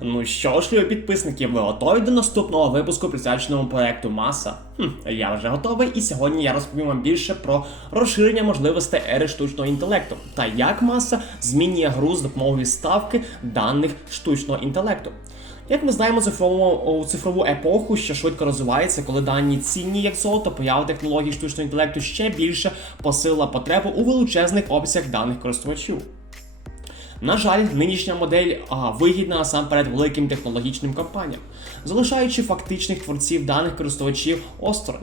Ну що ж, любі підписники, ви готові до наступного випуску присвяченого проекту Маса? Хм, я вже готовий, і сьогодні я розповім вам більше про розширення можливостей ери штучного інтелекту та як маса змінює гру з допомогою ставки даних штучного інтелекту. Як ми знаємо, цифрову, цифрову епоху, що швидко розвивається, коли дані цінні як золото, поява технологій штучного інтелекту ще більше посилила потребу у величезних обсяг даних користувачів. На жаль, нинішня модель а, вигідна насамперед великим технологічним компаніям, залишаючи фактичних творців даних користувачів осторонь.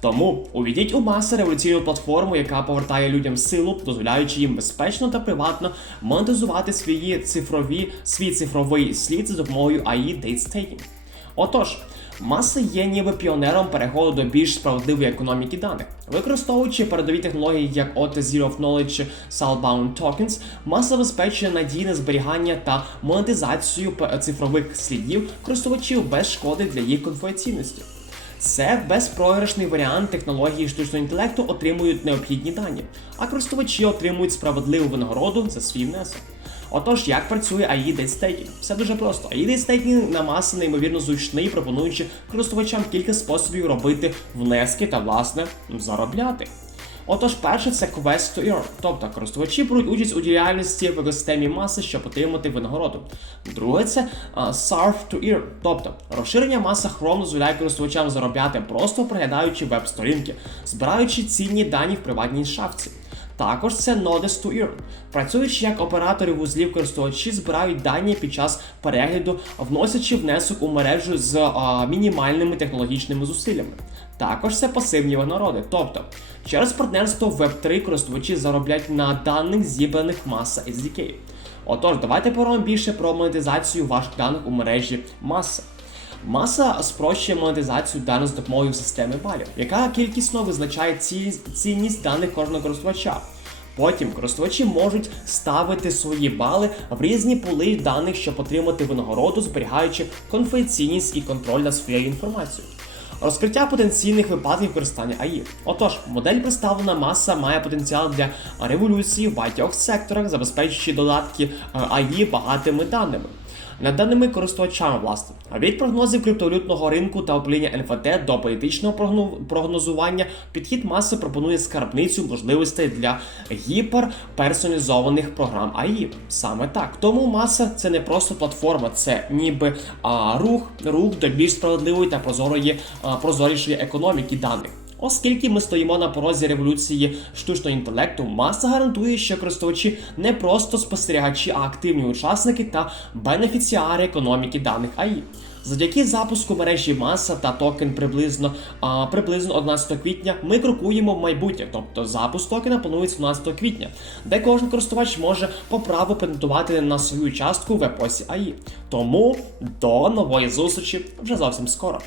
Тому увійдіть у маси революційну платформу, яка повертає людям силу, дозволяючи їм безпечно та приватно монетизувати свої цифрові, свій цифровий слід за допомогою AI Date Staking. Отож, Маса є ніби піонером переходу до більш справедливої економіки даних. Використовуючи передові технології як OT Zero of Knowledge Soulbound Tokens, маса забезпечує надійне зберігання та монетизацію цифрових слідів користувачів без шкоди для їх конфіденційності. Це безпрограшний варіант технології штучного інтелекту отримують необхідні дані, а користувачі отримують справедливу винагороду за свій внесок. Отож, як працює Date Staking? Все дуже просто. Date Staking на маси неймовірно зручний, пропонуючи користувачам кілька способів робити внески та, власне, заробляти. Отож, перше це Quest to Earn, тобто користувачі беруть участь у діяльності в екосистемі маси, щоб отримати винагороду. Друге це а, Surf to Earn, тобто розширення маса Chrome дозволяє користувачам заробляти просто проглядаючи веб-сторінки, збираючи цінні дані в приватній шафці. Також це Nodes to Earn. Працюючи як оператори вузлів, користувачі збирають дані під час перегляду, вносячи внесок у мережу з а, мінімальними технологічними зусиллями. Також це пасивні винагороди, тобто через партнерство Web3 користувачі зароблять на даних зібраних маса SDK. Отож, давайте поговоримо більше про монетизацію ваших даних у мережі маса. Маса спрощує монетизацію даних з допомогою системи балів, яка кількісно визначає ці- цінність даних кожного користувача. Потім користувачі можуть ставити свої бали в різні пули даних, щоб отримати винагороду, зберігаючи конфіденційність і контроль над своєю інформацією. Розкриття потенційних випадків користання АІ. Отож, модель представлена маса має потенціал для революції в багатьох секторах, забезпечуючи додатки е, АІ багатими даними. Над даними користувачами, власне, від прогнозів криптовалютного ринку та управління НФТ до політичного прогно- прогнозування, підхід маси пропонує скарбницю можливостей для гіперперсоналізованих програм АІ. Саме так. Тому маса це не просто платформа, це ніби а, рух, рух до більш справедливої та прозорої, а, прозорішої економіки даних. Оскільки ми стоїмо на порозі революції штучного інтелекту, маса гарантує, що користувачі не просто спостерігачі, а активні учасники та бенефіціари економіки даних АІ. Завдяки запуску мережі маса та токен приблизно а, приблизно 11 квітня ми крокуємо в майбутнє, тобто запуск токена планується 12 квітня, де кожен користувач може по праву претендувати на свою частку в епосі АІ. Тому до нової зустрічі вже зовсім скоро.